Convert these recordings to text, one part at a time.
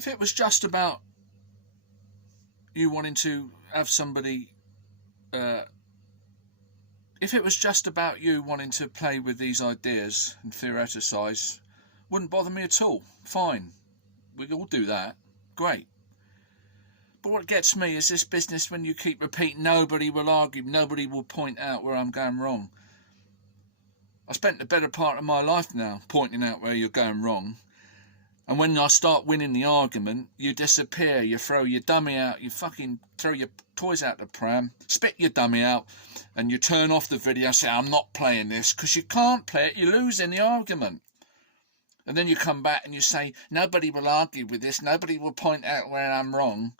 If it was just about you wanting to have somebody, if it was just about you wanting to play with these ideas and theoreticize, wouldn't bother me at all. Fine, we all do that. Great. But what gets me is this business when you keep repeating, nobody will argue, nobody will point out where I'm going wrong. I spent the better part of my life now pointing out where you're going wrong. And when I start winning the argument, you disappear, you throw your dummy out, you fucking throw your toys out the pram, spit your dummy out, and you turn off the video and say, I'm not playing this, because you can't play it, you lose in the argument. And then you come back and you say, nobody will argue with this, nobody will point out where I'm wrong.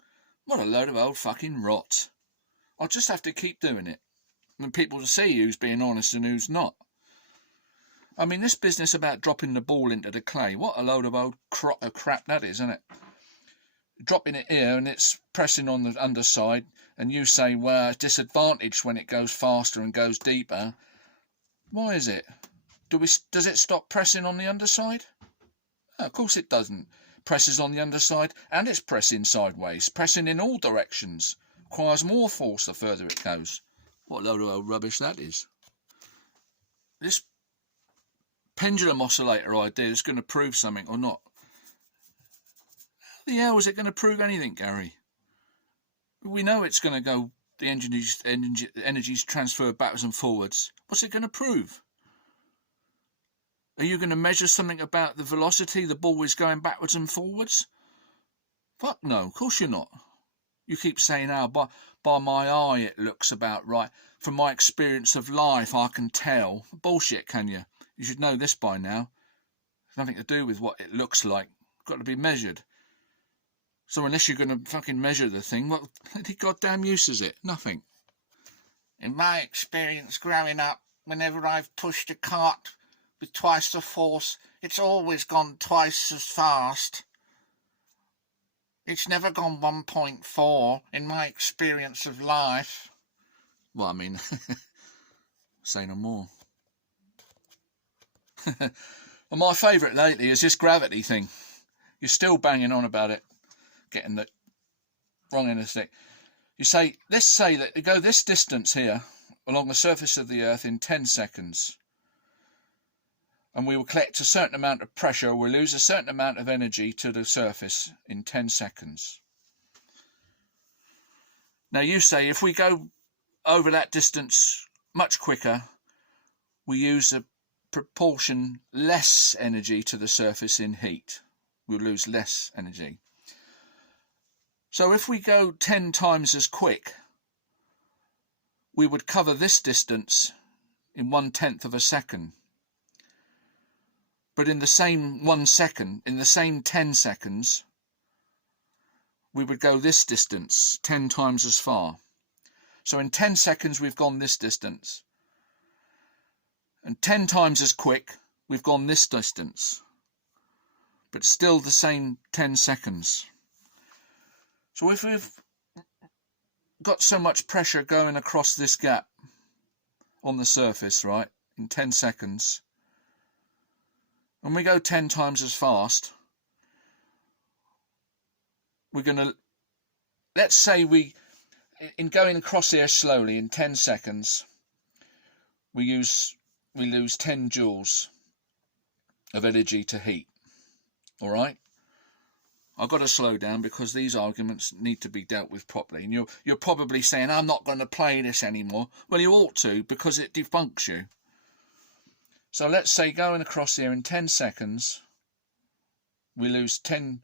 What a load of old fucking rot. I'll just have to keep doing it. And people will see who's being honest and who's not. I mean, this business about dropping the ball into the clay, what a load of old crap that is, isn't it? Dropping it here and it's pressing on the underside, and you say, well, it's disadvantaged when it goes faster and goes deeper. Why is it? Does it stop pressing on the underside? No, of course it doesn't. Presses on the underside and it's pressing sideways, pressing in all directions. Requires more force the further it goes. What a load of old rubbish that is. This pendulum oscillator idea is going to prove something or not. How the hell is it going to prove anything, Gary? We know it's going to go, the energy's transferred backwards and forwards. What's it going to prove? Are you going to measure something about the velocity the ball is going backwards and forwards? Fuck no, of course you're not. You keep saying, oh, by my eye it looks about right. From my experience of life I can tell. Bullshit, can you? You should know this by now. It's nothing to do with what it looks like. It's got to be measured. So unless you're going to fucking measure the thing, what the goddamn use is it? Nothing. In my experience growing up, whenever I've pushed a cart with twice the force, it's always gone twice as fast. It's never gone 1.4 in my experience of life. Well, I mean, say no more. Well, my favourite lately is this gravity thing. You're still banging on about it, getting the wrong end of the stick. You say, let's say that you go this distance here along the surface of the Earth in 10 seconds. And we will collect a certain amount of pressure, we'll lose a certain amount of energy to the surface in 10 seconds. Now you say if we go over that distance much quicker, we use a proportion less energy to the surface in heat. We'll lose less energy. So if we go 10 times as quick, we would cover this distance in 1/10 of a second. But in the same 1 second, in the same 10 seconds, we would go this distance 10 times as far. So in 10 seconds, we've gone this distance. And 10 times as quick, we've gone this distance. But still the same 10 seconds. So if we've got so much pressure going across this gap on the surface, right, in 10 seconds, and we go 10 times as fast, we're going to, let's say in going across here slowly in 10 seconds, we lose 10 joules of energy to heat. All right? I've got to slow down because these arguments need to be dealt with properly. And you're probably saying, I'm not going to play this anymore. Well, you ought to, because it debunks you. So let's say going across here in 10 seconds, we lose 10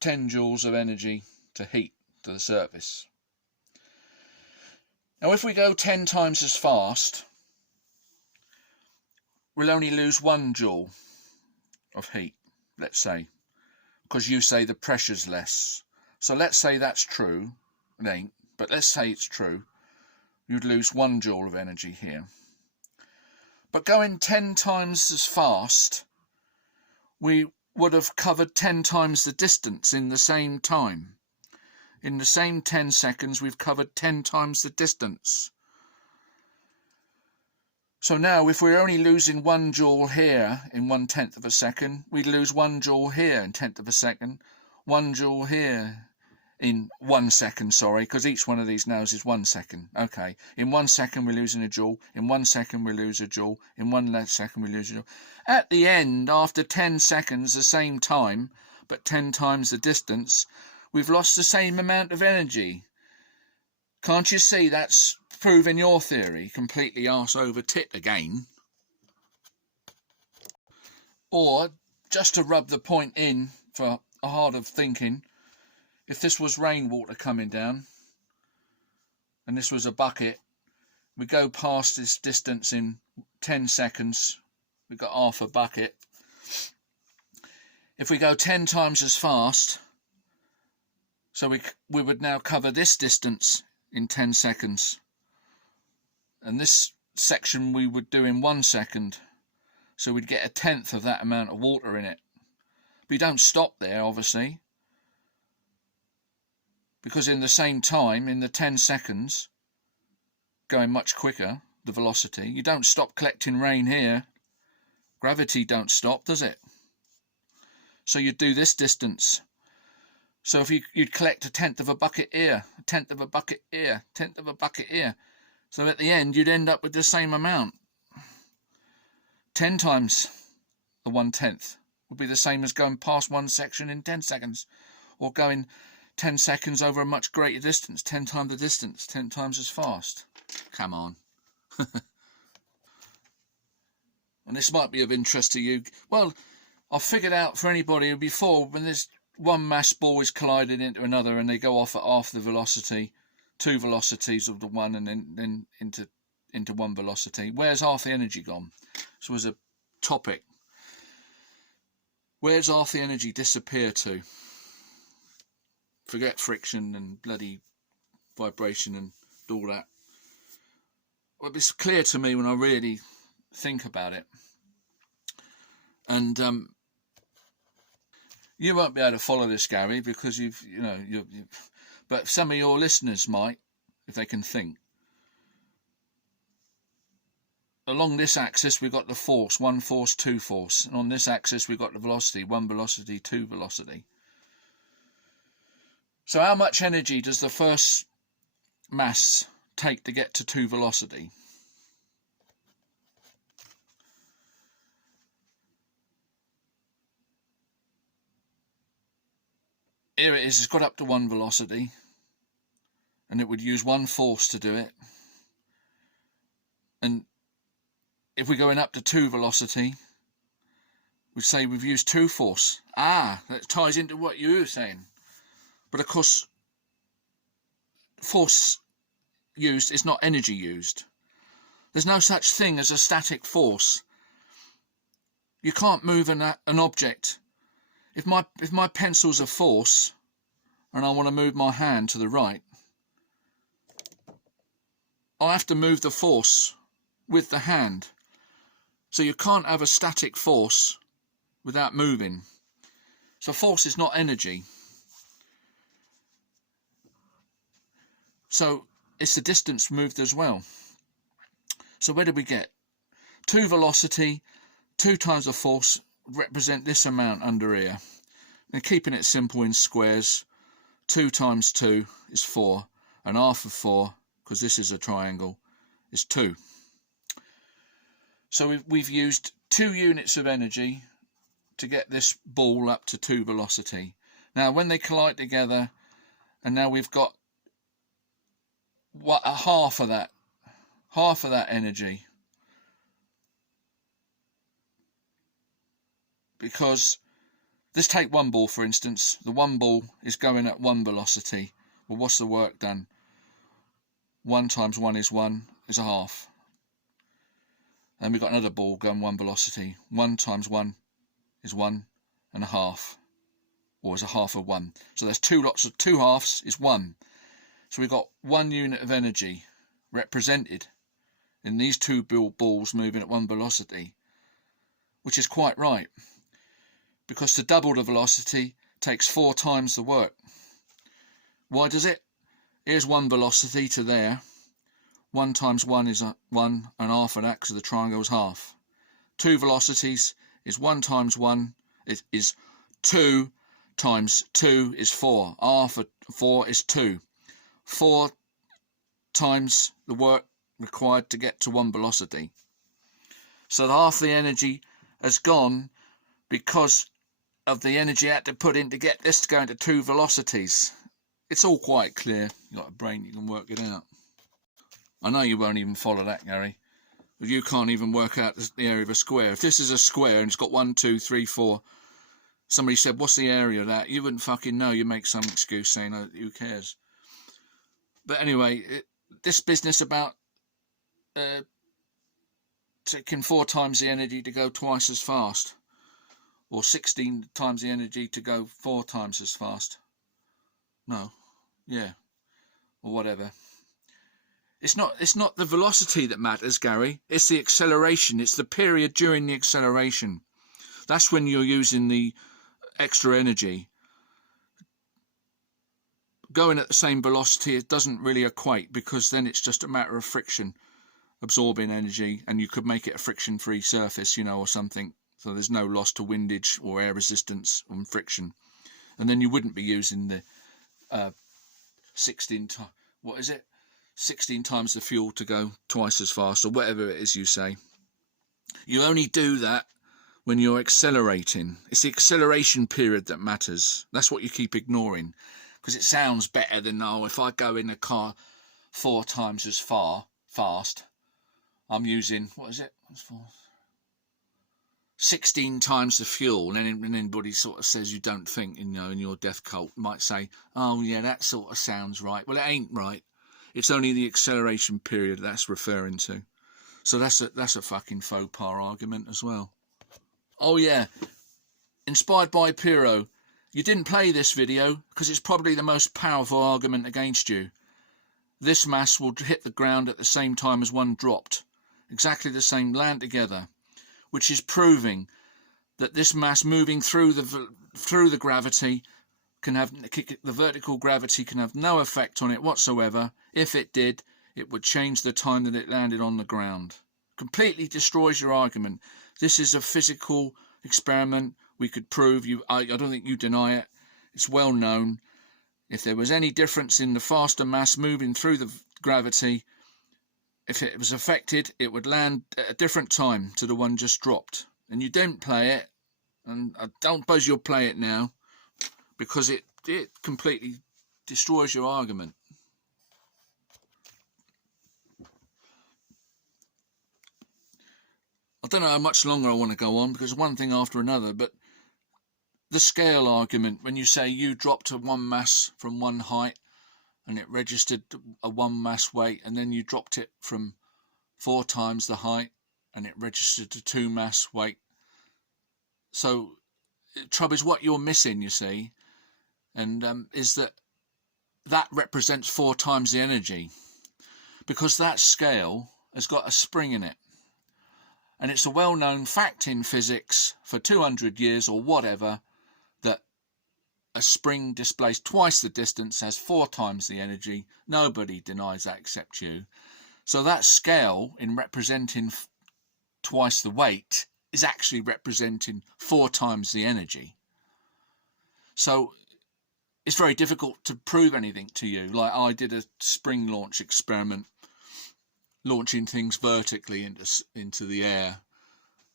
joules of energy to heat to the surface. Now if we go 10 times as fast, we'll only lose 1 joule of heat, let's say, because you say the pressure's less. So let's say that's true. It ain't, but let's say it's true. You'd lose 1 joule of energy here. But going 10 times as fast, we would have covered 10 times the distance in the same time. In the same 10 seconds, we've covered 10 times the distance. So now, if we're only losing 1 joule here in 1/10 of a second, we'd lose 1 joule here in 1/10 of a second. 1 joule here in 1 second, sorry, because each one of these nails is 1 second. Okay, in 1 second we're losing a joule, in 1 second we lose a joule, in 1 second we lose a joule. At the end, after 10 seconds, the same time, but 10 times the distance, we've lost the same amount of energy. Can't you see that's proving your theory completely arse over tit again? Or, just to rub the point in for a harder thinking, if this was rainwater coming down and this was a bucket, we go past this distance in 10 seconds, we've got half a bucket. If we go 10 times as fast, so we would now cover this distance in 10 seconds, and this section we would do in 1 second, so we'd get 1/10 of that amount of water in it. But you don't stop there, obviously, because in the same time, in the 10 seconds, going much quicker, the velocity, you don't stop collecting rain here. Gravity don't stop, does it? So you'd do this distance. So if you'd collect 1/10 of a bucket here, 1/10 of a bucket here, 1/10 of a bucket here. So at the end, you'd end up with the same amount. 10 times the 1/10 would be the same as going past one section in 10 seconds, or going 10 seconds over a much greater distance, 10 times the distance, 10 times as fast. Come on. And this might be of interest to you. Well, I've figured out for anybody before, when this one mass ball is collided into another and they go off at half the velocity, 2 velocities of the one, and then into 1 velocity, where's half the energy gone? So as a topic, where's half the energy disappear to? Forget friction and bloody vibration and all that. Well, it's clear to me when I really think about it. And you won't be able to follow this, Gary, because but some of your listeners might, if they can think. Along this axis we've got the force, 1 force, 2 force, and on this axis we've got the velocity, 1 velocity, 2 velocity. So how much energy does the first mass take to get to 2 velocity? Here it is, it's got up to 1 velocity, and it would use 1 force to do it. And if we're going up to 2 velocity, we'd say we've used 2 force. Ah, that ties into what you were saying. But of course, force used is not energy used. There's no such thing as a static force. You can't move an object. If my pencil's a force and I want to move my hand to the right, I have to move the force with the hand. So you can't have a static force without moving. So force is not energy. So it's the distance moved as well. So where did we get? 2 velocity, 2 times the force, represent this amount under here. And keeping it simple in squares, 2 times 2 is 4, and half of 4, because this is a triangle, is 2. So we've used 2 units of energy to get this ball up to 2 velocity. Now when they collide together, and now we've got half of that energy, because let's take 1 ball for instance. The 1 ball is going at 1 velocity. Well, what's the work done? 1 times 1 is 1, is a half. And we've got another ball going 1 velocity. 1 times 1 is 1 and a half, or is a half of 1. So there's 2 lots of 2 halves is 1. So we've got 1 unit of energy represented in these 2 balls moving at 1 velocity, which is quite right, because to double the velocity takes 4 times the work. Why does it? Here's 1 velocity to there. 1 times 1 is 1 and half of that, because the triangle is half. 2 velocities is 1 times 1 is 2 times 2 is 4. R for 4 is 2. 4 times the work required to get to one velocity. So half the energy has gone because of the energy I had to put in to get this to go into 2 velocities. It's all quite clear. You've got a brain, you can work it out. I know you won't even follow that, Gary. You can't even work out the area of a square. If this is a square and it's got 1, 2, 3, 4, somebody said, what's the area of that? You wouldn't fucking know. You make some excuse saying, oh, who cares? But anyway, this business about taking 4 times the energy to go twice as fast, or 16 times the energy to go 4 times as fast. No, yeah, or whatever. It's not the velocity that matters, Gary. It's the acceleration. It's the period during the acceleration. That's when you're using the extra energy. Going at the same velocity, it doesn't really equate, because then it's just a matter of friction absorbing energy, and you could make it a friction-free surface, you know, or something. So there's no loss to windage or air resistance on friction. And then you wouldn't be using the 16 times the fuel to go twice as fast, or whatever it is you say. You only do that when you're accelerating. It's the acceleration period that matters. That's what you keep ignoring, because it sounds better than, oh, if I go in a car 4 times as fast, I'm using, what is it? 16 times the fuel. And anybody sort of says you don't think, you know, in your death cult might say, oh yeah, that sort of sounds right. Well, it ain't right. It's only the acceleration period that's referring to. So that's a fucking faux pas argument as well. Oh yeah, inspired by Piro. You didn't play this video because it's probably the most powerful argument against you. This mass will hit the ground at the same time as one dropped. Exactly the same, land together. Which is proving that this mass moving through the gravity can have, the vertical gravity can have no effect on it whatsoever. If it did, it would change the time that it landed on the ground. Completely destroys your argument. This is a physical experiment. We could prove, I don't think you deny it. It's well known. If there was any difference in the faster mass moving through the gravity, if it was affected, it would land at a different time to the one just dropped. And you didn't play it, and I don't suppose you'll play it now, because it completely destroys your argument. I don't know how much longer I want to go on, because one thing after another, but the scale argument, when you say you dropped a one mass from one height and it registered a one mass weight, and then you dropped it from 4 times the height and it registered a 2 mass weight. So the trouble is what you're missing, you see, and is that represents 4 times the energy, because that scale has got a spring in it. And it's a well-known fact in physics for 200 years or whatever, that a spring displaced twice the distance has 4 times the energy. Nobody denies that except you. So that scale, in representing twice the weight, is actually representing 4 times the energy. So it's very difficult to prove anything to you. Like, I did a spring launch experiment, launching things vertically into the air,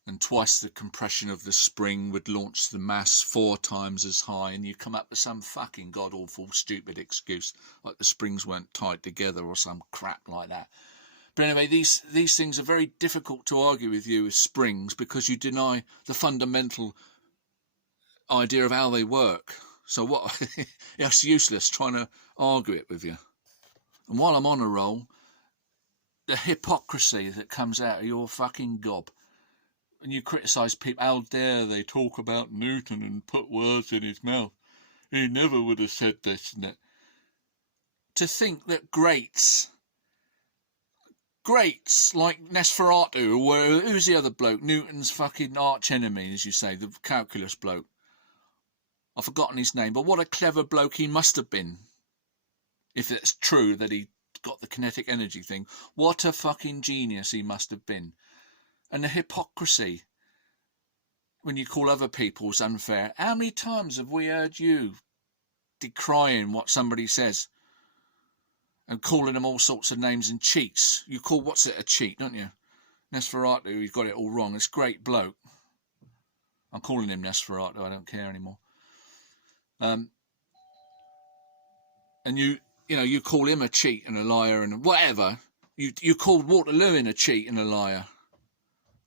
and twice the compression of the spring would launch the mass 4 times as high, and you come up with some fucking god-awful stupid excuse, like the springs weren't tied together or some crap like that. But anyway, these things are very difficult to argue with you with springs, because you deny the fundamental idea of how they work. So what? It's useless trying to argue it with you. And while I'm on a roll, the hypocrisy that comes out of your fucking gob, and you criticise people, how dare they talk about Newton and put words in his mouth. He never would have said this and that. To think that greats like Nosferatu, or who's the other bloke, Newton's fucking arch enemy, as you say, the calculus bloke. I've forgotten his name, but what a clever bloke he must have been. If it's true that he got the kinetic energy thing, what a fucking genius he must have been. And the hypocrisy. when you call other people's unfair, how many times have we heard you decrying what somebody says and calling them all sorts of names and cheats? You call what's it a cheat, don't you? Nosferatu, you've got it all wrong. It's a great bloke. I'm calling him Nosferatu, I don't care anymore. And you call him a cheat and a liar and whatever. You called Waterloo a cheat and a liar.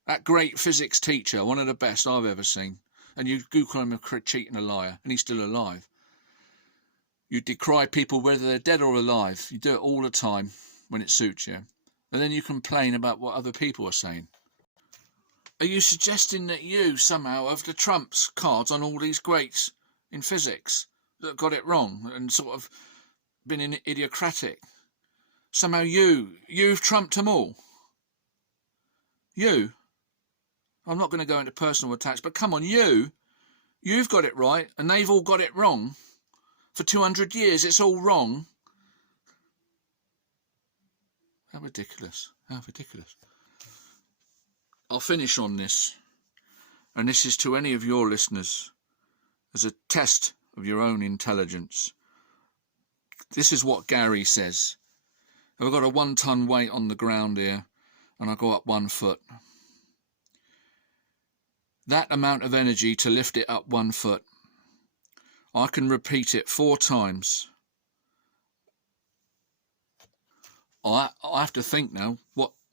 That great physics teacher, one of the best I've ever seen. And you call him a cheat and a liar, and he's still alive. You decry people whether they're dead or alive. You do it all the time when it suits you. And then you complain about what other people are saying. Are you suggesting that you somehow have the trumps cards on all these greats in physics that got it wrong and sort of been idiocratic? Somehow you've trumped them all. You. I'm not going to go into personal attacks, but come on, you've got it right and they've all got it wrong. For 200 years, it's all wrong. How ridiculous. How ridiculous. I'll finish on this, and this is to any of your listeners as a test of your own intelligence. This is what Gary says. I've got a 1 ton weight on the ground here, and I go up 1 foot. That amount of energy to lift it up 1 foot, I can repeat it 4 times. I have to think now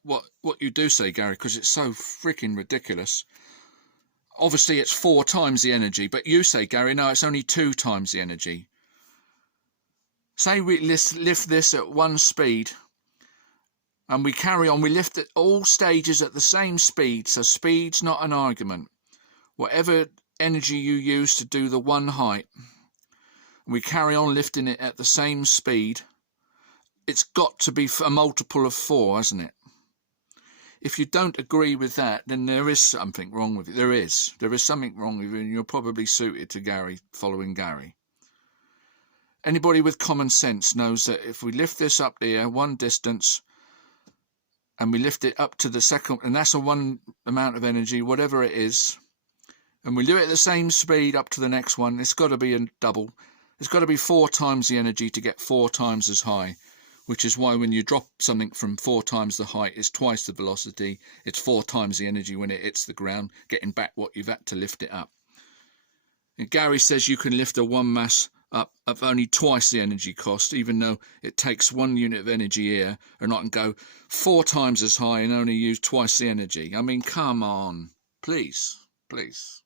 what you do say, Gary, because it's so freaking ridiculous. Obviously it's 4 times the energy, but you say, Gary, no, it's only 2 times the energy. Say we lift this at 1 speed and we carry on, we lift it all stages at the same speed, so speed's not an argument. Whatever energy you use to do the one height, we carry on lifting it at the same speed, it's got to be a multiple of 4, hasn't it? If you don't agree with that, then there is something wrong with it. There is something wrong with you, and you're probably suited to following Gary. Anybody with common sense knows that if we lift this up here 1 distance and we lift it up to the second, and that's a 1 amount of energy, whatever it is, and we do it at the same speed up to the next one, it's got to be a double. It's got to be 4 times the energy to get 4 times as high, which is why when you drop something from 4 times the height, it's twice the velocity. It's 4 times the energy when it hits the ground, getting back what you've had to lift it up. And Gary says you can lift a 1 mass up of only twice the energy cost, even though it takes 1 unit of energy here, and I can go 4 times as high and only use twice the energy. I mean, come on, please, please.